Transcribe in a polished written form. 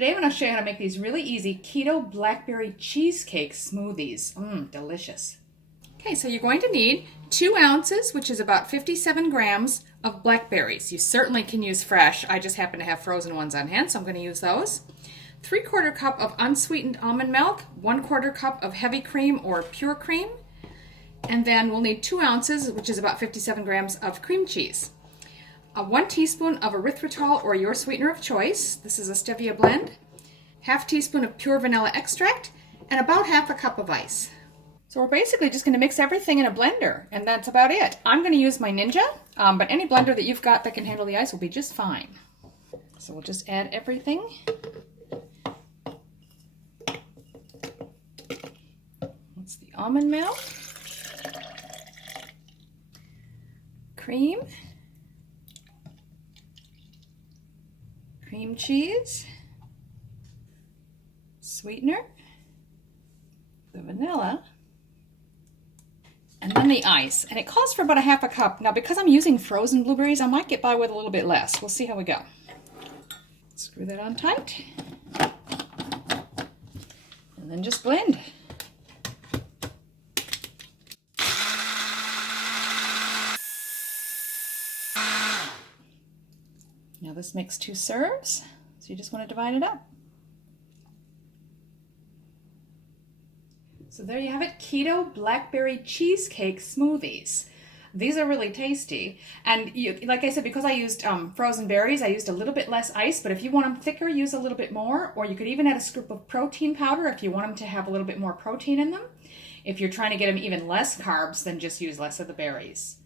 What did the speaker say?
Today I'm going to show you how to make these really easy keto blackberry cheesecake smoothies. Delicious. Okay, so you're going to need 2 ounces, which is about 57 grams of blackberries. You certainly can use fresh. I just happen to have frozen ones on hand, so I'm going to use those. 3/4 cup of unsweetened almond milk, 1/4 cup of heavy cream or pure cream, and then we'll need 2 ounces, which is about 57 grams of cream cheese. 1 teaspoon of erythritol or your sweetener of choice. This is a stevia blend. 1/2 teaspoon of pure vanilla extract, and about 1/2 cup of ice. So we're basically just going to mix everything in a blender, and that's about it. I'm going to use my Ninja, but any blender that you've got that can handle the ice will be just fine. So we'll just add everything. That's the almond milk, cream, cream cheese, sweetener, the vanilla, and then the ice. And it calls for about 1/2 cup. Now, because I'm using frozen blueberries, I might get by with a little bit less. We'll see how we go. Screw that on tight. And then just blend. Now this makes 2 serves, so you just want to divide it up. So there you have it, keto blackberry cheesecake smoothies. These are really tasty, and like I said, because I used frozen berries, I used a little bit less ice, but if you want them thicker, use a little bit more, or you could even add a scoop of protein powder if you want them to have a little bit more protein in them. If you're trying to get them even less carbs, then just use less of the berries.